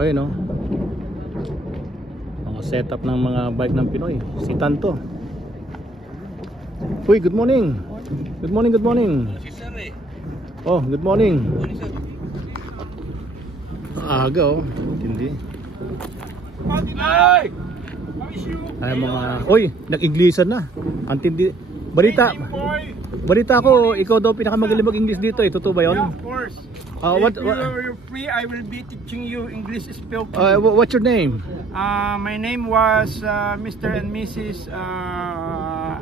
Ayun no. Mga setup ng mga bike ng Pinoy. Si Tanto. Uy, good morning. Good morning, good morning. Oh, good morning. Aga oh, hindi. Ay mga, uy, nag-Inglesan na. Antindi. Balita ko, ikaw daw pinakamagaling mag-English dito eh. Totoo ba yun? Yeah, of course. If you're free, I will be teaching you English spoken. What's your name? My name was Mr. and Mrs.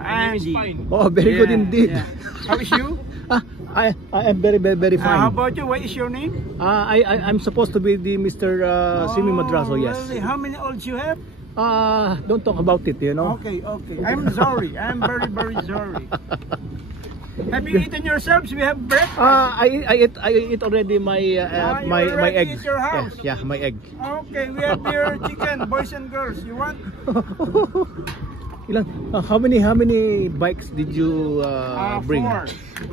Andy. Oh, very good indeed. Yeah. How is you? I am very fine. How about you? What is your name? I'm supposed to be the Mr. Simi Madraso, yes. Really? How many olds you have? Don't talk about it, you know. Okay. I'm sorry. I'm very sorry. Have you eaten yourselves? We have breakfast. I eat already my my egg. Eat your house. Yeah, my egg. Okay, we have your chicken, boys and girls. You want? How many bikes did you bring?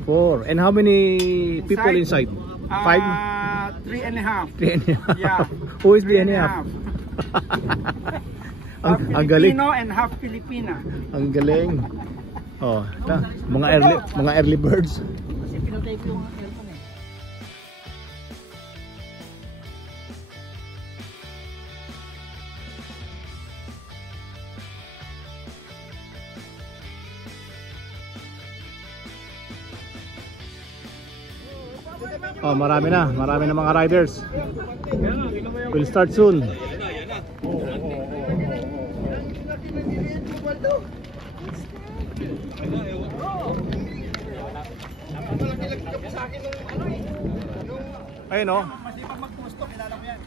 4. And how many people inside? 5? 3.5. 3.5. Yeah. Who is 3.5? Half Ang galing. Filipino and half Filipina. Ang galing. Oh, mga early birds. Kasi pinatay ko yung aircon eh. Oh, marami na mga riders. We'll start soon. Ayun o. Masipag mag-gusto, kilala ko yan.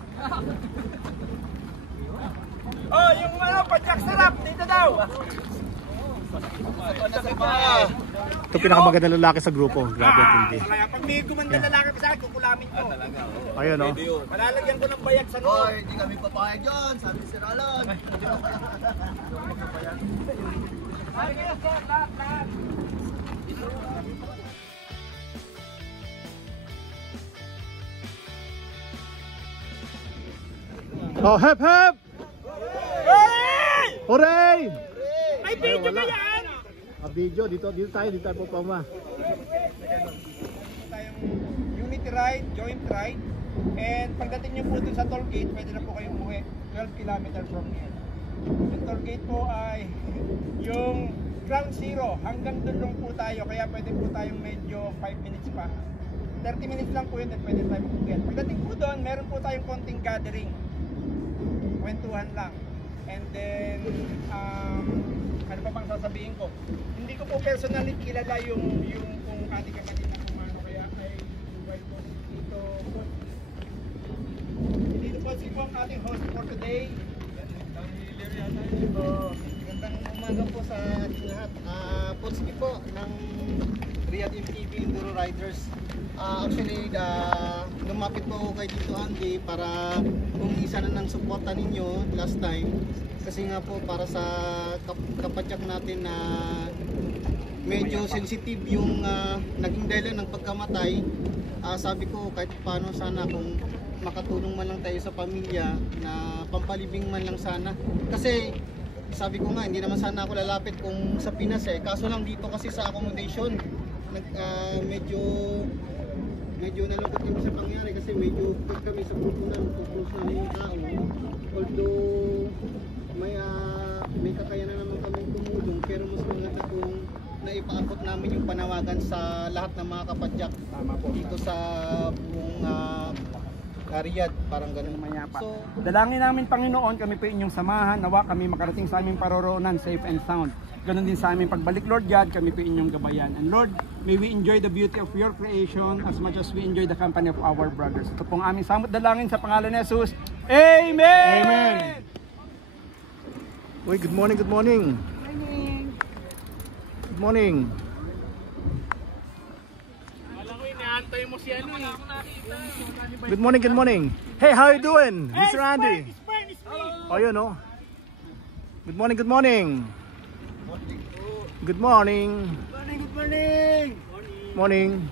Oh, yung padyak sarap, dito daw. Ito pinakamaganda lalaki sa grupo. Grabe hindi. Pag may gumanda lalaki pa sa akin, kukulamin ko. Ayun o. Malalagyan ko ng bayag sa loob. Hindi kami papayag dyan, sabi si Roland. Lahat. Oh, hep! Hooray! May video ba yan? Video, dito tayo pupama. Unity ride, joint ride. And pagdating nyo po dun sa toll gate, pwede na po kayong umuwi 12 kilometers from here. Yung toll gate po ay yung ground zero, hanggang dun lang po tayo. Kaya pwede po tayong medyo 5 minutes pa. 30 minutes lang po yun at pwede tayo mag-uwi. Pagdating po doon, meron po tayong konting gathering. Kwentuhan lang. And then, ano pa bang sasabihin ko? Hindi ko po personally kilala yung kung ating kapatid na kumano, kaya ay invite ko dito po. Dito po si po ang ating host for today. Magandang umaga po sa ating lahat. Potski po ng Riyadh MTV Enduro Riders. Actually, lumapit po ako kay Tito Andy para umisa na ng suporta ninyo last time. Kasi nga po para sa kapadyak natin na medyo sensitive yung naging dahilan ng pagkamatay. Sabi ko kahit paano sana kung makatulong man lang tayo sa pamilya na pampalibing man lang sana. Kasi sabi ko nga hindi naman sana ako lalapit kung sa Pinas eh. Kaso lang dito kasi sa accommodation medyo nalungkot kami sa pangyari kasi medyo pag kami sa pupunan namin yung tao. Although may kakayanan naman kami tumulong, pero mas maganda kung naipaabot namin yung panawagan sa lahat ng mga kapadyak dito sa buong Riyadh, parang ganun. So, dalangin namin Panginoon, kami po inyong samahan, nawa kami makarating sa aming paroroonan safe and sound. Ganon din sa aming pagbalik, Lord God, kami po inyong gabayan. And Lord, may we enjoy the beauty of your creation as much as we enjoy the company of our brothers. Ito pong aming samot dalangin sa pangalan ni Jesus. Amen! Amen! Uy, good morning, good morning. Good morning. Good morning, good morning. Hey, how you doing, Mr. Andy? Oh, you know. Good morning, good morning. Good morning. Good morning! Morning.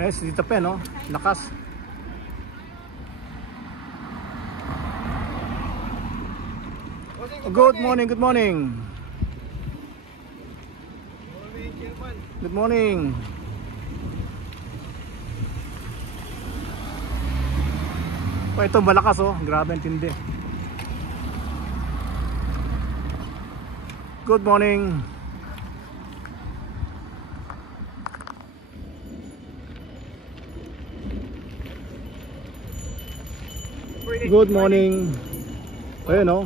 Eh, si Tita Pen, no? Lakas. Good morning, good morning. Good morning. Oh, ito malakas oh, grabe ang tindi. Good morning. Good morning. Ayun oh.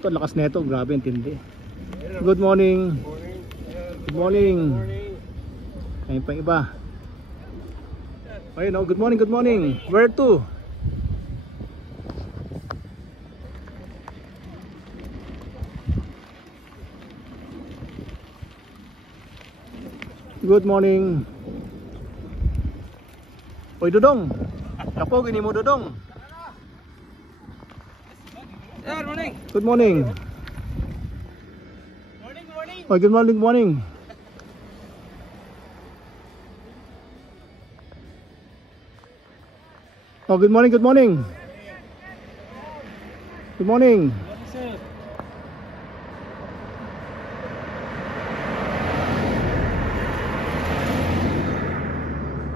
Ito lakas nito, grabe ang tindi. Good morning. Good morning. Ayun pang iba. Ayun oh, good morning, good morning. Where to? Good morning. Oy Dodong. Ako gini mo Dodong. Good morning. Good morning. Morning, morning. Oy, good morning, good morning. Oh, good morning, good morning. Good morning.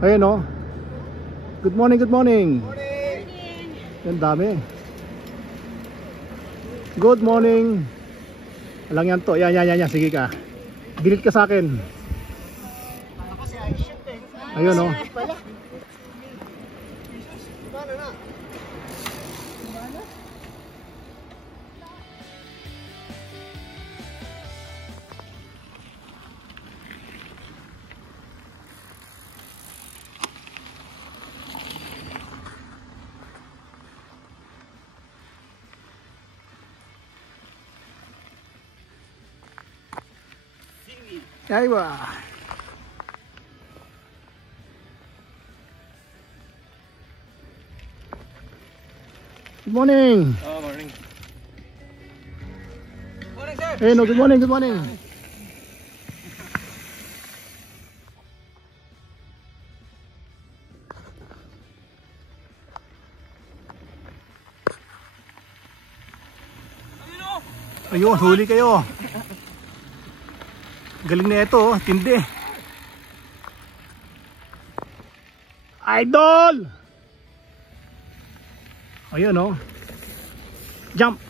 Ayun oh. Good morning, good morning. Yan dami. Good morning. Alang yan to. Yan. Sige ka. Delete ka sa akin. Ayun oh. Aywa. Good morning. Oh, morning. Morning, sir. Hey, no, good morning, good morning. Ayun, huli kayo. Galing na ito, oh. Tindi. Idol! Ayun oh. Jump.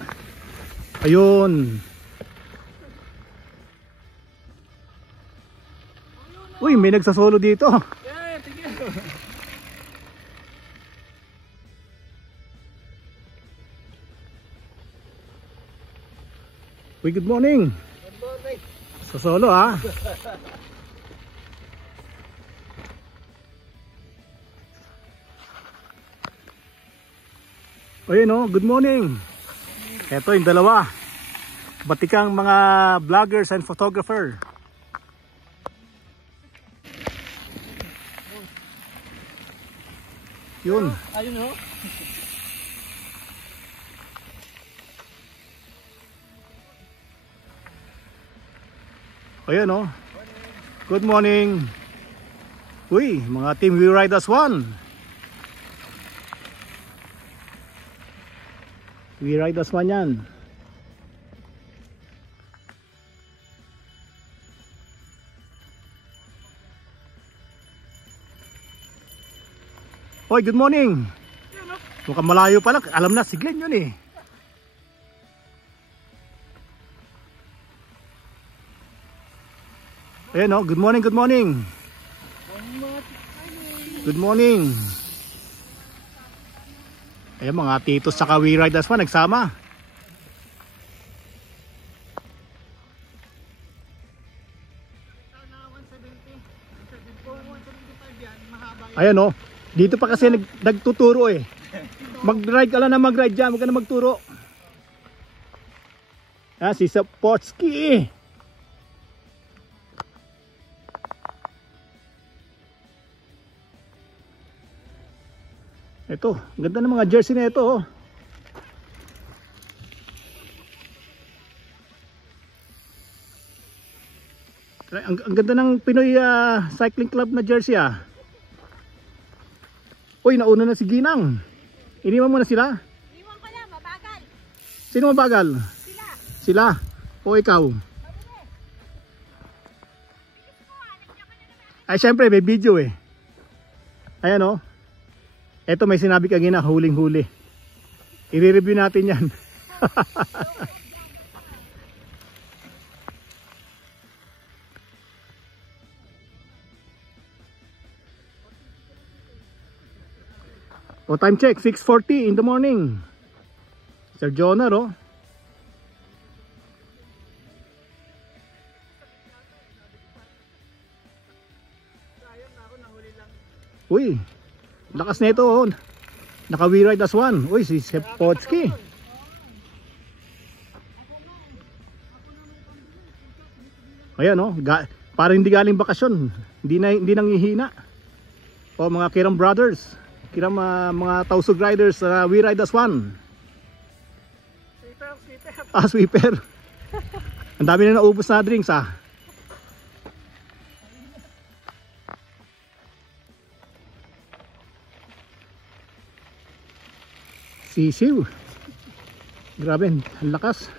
Ayun. Uy, may nagsasolo dito. Yeah, thank you. Uy, good morning. Good morning. Sa solo ah. Ayun oh, good morning. Ito yung dalawa. Batikang mga vloggers and photographer. Yun. Ayun oh. Ayan oh. Good morning. Uy, mga team We Ride As One. We Ride As One yan. Oy, good morning. Mukhang malayo pala. Alam na, si Glenn yun eh. Ayan o, good morning, good morning. Good morning. Ayan mga titos saka We Ride As One nagsama. Ayan o, dito pa kasi nagtuturo eh. Mag-ride ka lang na mag-ride dyan, huwag ka na magturo. Ah, si Sapotski. Ito, ganda ng mga jersey na ito oh. ang ganda ng Pinoy Cycling Club na jersey ah. Uy, nauna na si Ginang. Iniwan mo na sila? Iwan ko lang, mabagal. Sino mabagal? Sila. Sila? O ikaw? Ay syempre may video eh. Ayan o. Eto may sinabi kagina, huling-huli. I-review natin yan. O time check, 6:40 in the morning. Sir Jonar oh. Uy, lakas na ito oh. Naka-we ride as one. Uy, si Sepp Potski. Ayan oh, parang hindi galing bakasyon. Hindi nangihina. O mga Kiram brothers. Kiram mga Tausug riders, we ride as one. Sweeper. Sweeper. Ang dami na naubos na drinks Sisiw. Grabe, ang lakas.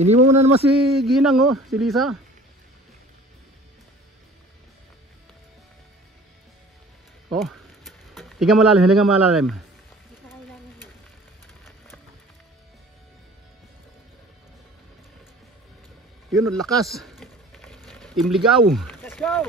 Iniwan mo na naman si Ginang oh, si Lisa. Oh. Hinga malalim, hinga malalim. Yun, ang lakas. Team Ligaw. Let's go!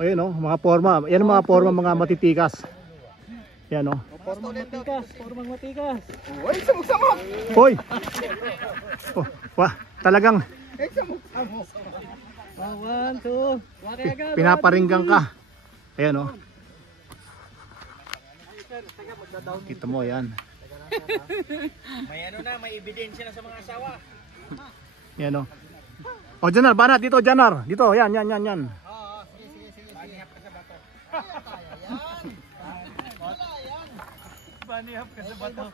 Ayun oh, mga forma. Yan ang mga forma mga matitikas. Yan oh. Formang matikas. Uy, samok-samok! Hoy. Oh, wah, talagang Samok-samok! 1, 2. pinaparinggang ka. Ayan oh. Kita mo yan. May ano na, may ebidensya na sa mga asawa. Yan oh. Oh, Janar, banat dito, Janar. Dito, yan. Banihap ka sa bato.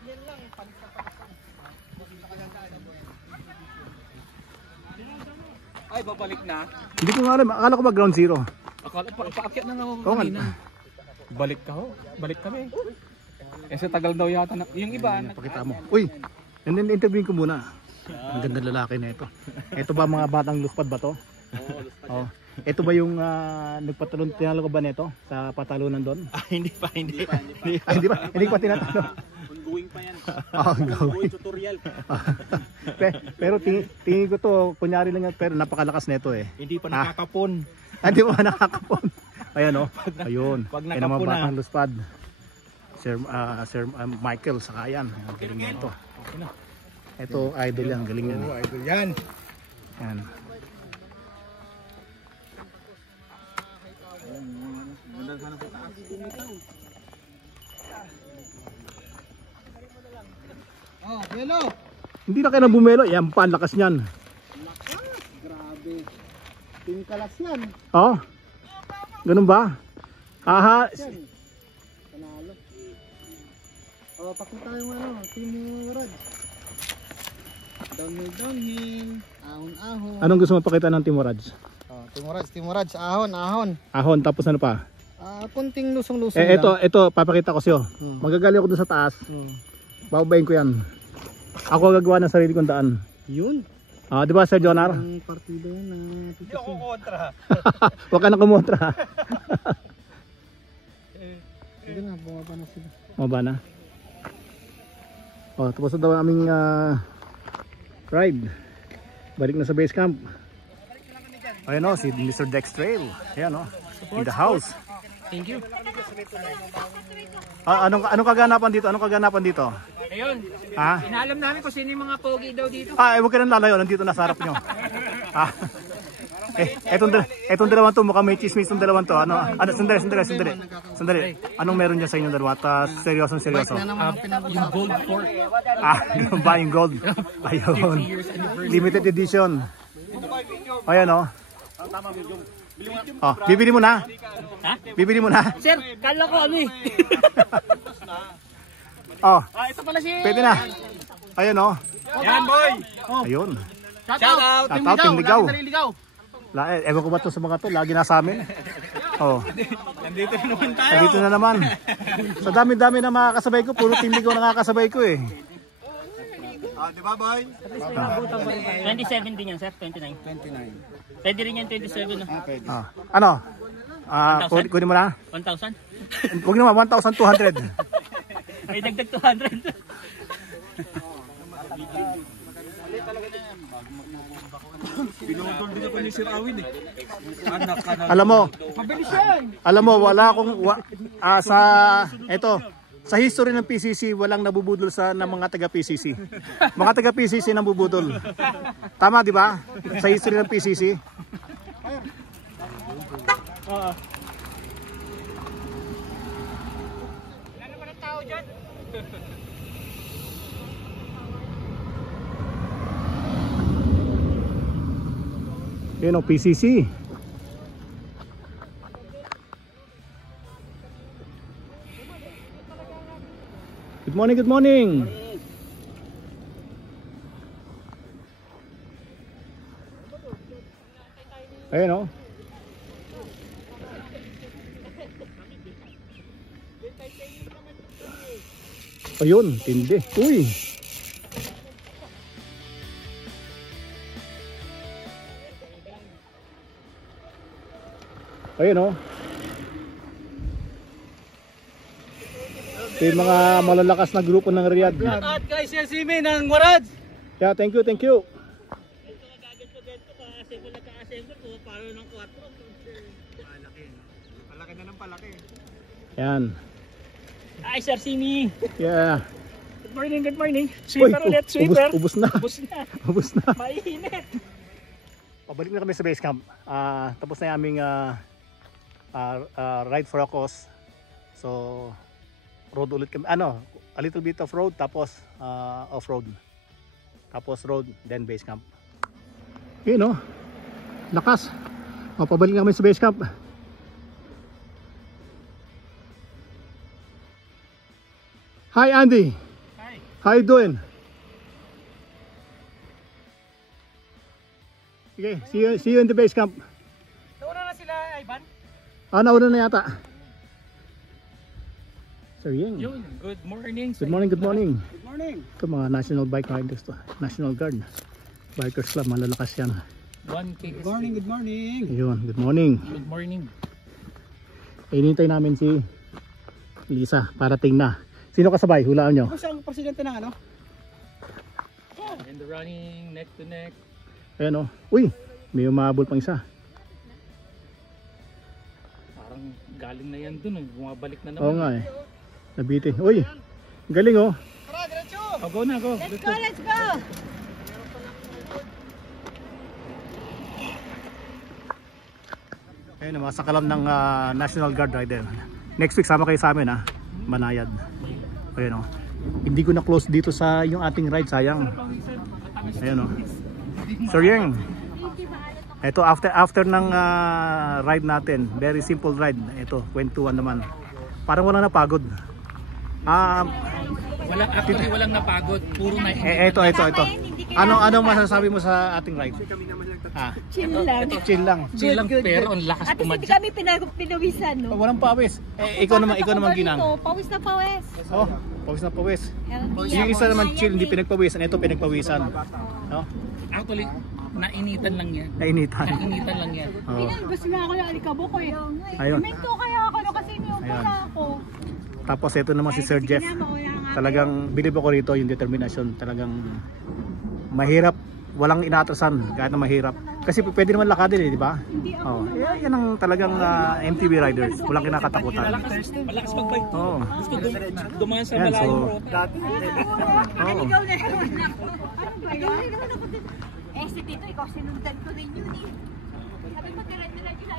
Ay, babalik na. Hindi ko nga alam, akala ko ba ground zero? Akala paakyat na nga ako Oo nga. kanina. Balik ka ho. Balik kami. Eh sa tagal daw yata yung iba. Pakita mo. Uy, interviewin ko muna. Ang ganda lalaki na ito. Ito ba mga batang luspad ba to? Oo, luspad. Oh. Ito ba yung nagpatalon, tinalo ko ba nito sa patalunan doon? Hindi pa. Hindi pa tinatalo. Ongoing pa yan. Ongoing tutorial. Pero tingin ko to, kunyari lang yan, pero napakalakas nito eh. Hindi pa nakakapon. Hindi pa nakakapon. Ayan oh. Ayun. Pag Ayan ang mga nakapon na. batang luspad. Sir Michael saka yan. Ang galing na ito. Ito idol yan, galing yan. Oo, idol yan. Yan. Oh, hello. Hindi na kayo na bumelo, yan pa ang lakas niyan. Grabe. Team Kalas yan. Oh. Ganun ba? Aha. Panalo. Oh, pakita yung team Rod. Downhill, ahon-ahon. Anong gusto mo pakita ng Team Raj? Oh, Team Rod, ahon. Ahon, tapos ano pa? Kunting lusong-lusong Ito, papakita ko sa'yo. Magagali ako doon sa taas. Bababayin ko yan. Ako gagawa ng sarili kong daan. Yun. Di ba Sir Jonar? Ang partido yan na Hindi ako kontra. Huwag ka na kumontra. Hindi na, bumaba na sila. Maba na. Tapos na daw ang aming ride. Balik na sa base camp. Ayan o, si Mr. Dex Trail. Ayan o, in the house. Thank you. Anong kaganapan dito? Ayun. Ha? Inaalam namin kung sino yung mga pogi daw dito. Huwag ka nang lalayo. Nandito na sa harap nyo. Etong dalawang to, mukhang may chismis itong dalawang to. Ano, sandali. Anong meron dyan sa inyong dalawa? Seryoso. Yung gold fork. Yung ba yung gold? Ayun. Limited edition. Ayan o. Bibili mo na? Ha? Bibili mo na? Sir, kala ko ano eh. Ito pala si... Pwede na. Ayan o. Yan boy! Ayun. Shout out! Team Ligaw. Ewan ko ba ito sa mga to? Lagi nasa amin. Nandito na naman tayo. Nandito na naman. Sa dami-dami na makakasabay ko, puro Team Ligaw nakakasabay ko eh. Di ba, boy? 27 din yan, sir. 29. Pwede rin yan 27. Ano? Kunin mo na? 1,000? Huwag naman, 1,200. Ay, dagdag 200. Pinutol din ako ni Sir Awin eh. Alam mo, wala akong sa history ng PCC, walang nabubudol ng mga taga PCC. Mga taga PCC nabubudol. Tama, di ba? Sa history ng PCC. Yan o, PCC. Good morning. Ayan o. Ayun, tindi. Uy. Ayun o. Yung mga malalakas na grupo ng Riyadh. Shout out kay Sir Simi ng Warad. Yeah, thank you. Yan. Ay, Sir Simi. Yeah. Good morning. Sweeper ulit, sweeper. Ubus na. Mainit. Pabalik na kami sa base camp. Tapos na yung aming ride for a cause. So, road ulit kami. A little bit of road, tapos off-road. Tapos road, then base camp. Yun o. Lakas. Pabalik na kami sa base camp. Hi Andy. Hi. How you doing? Okay, see you in the base camp. Nauna na sila, Ivan? Nauna na yata. Sir Ying. Good morning. Good morning. Good morning. Ito mga National Bike Riders to. National Guard. Bikers Club, malalakas yan. 1K. Good morning. Ayun, good morning. Good morning. Hinihintay namin si Lisa, parating na. Sino kasabay? Hulaan nyo. Ako siyang presidente ng ano? And the running neck to neck. Ayan o. Uy, may umabol pang isa. Parang galing na yan dun. Bumabalik na naman. Oo nga eh. Nabitin. Uy, galing o. Tara, diretso! Go na, go. Let's go! Ayun, mga sakalam ng National Guard rider. Next week sama kayo sa amin ha. Banayad. Ayun o. Hindi ko na close dito sa yung ating ride, sayang. Ayun o. Sir Yang. Ito after ng ride natin, very simple ride. Ito, kwentuhan naman. Parang wala na pagod. Walang napagod. Puro na Ito. Anong masasabi mo sa ating ride? Chill lang. Chill lang. Good. Pero ang lakas At least hindi pumadyak. kami pinawisan, no? Walang pawis. Ikaw naman ginang. Pawis na pawis. Oh, pawis na pawis. Healthy Yung isa ako. naman chill, hindi pinagpawisan. Ito pinagpawisan. No? Actually, nainitan lang yan. Nainitan. Nainitan lang yan. Oh. Gusto nga ako ng alikabok eh. Ayun. Minto kaya ako no, kasi may upo Ayun. na ako. Tapos ito naman si Sir Jeff. Talagang believe ako rito yung determination. Talagang mahirap. Walang inaatrasan kahit na mahirap. Kasi pwede naman lakadin eh, di ba? Oh, yan ang talagang MTB riders. Walang kinakatakutan. Malakas mag-bike. Oh. Gusto dumaan sa Yan, malayong so, ruta. Aligaw na naman ako. Aligaw na naman ako. Si Tito, ikaw sinundan ko rin yun eh. Sabi ko, diretso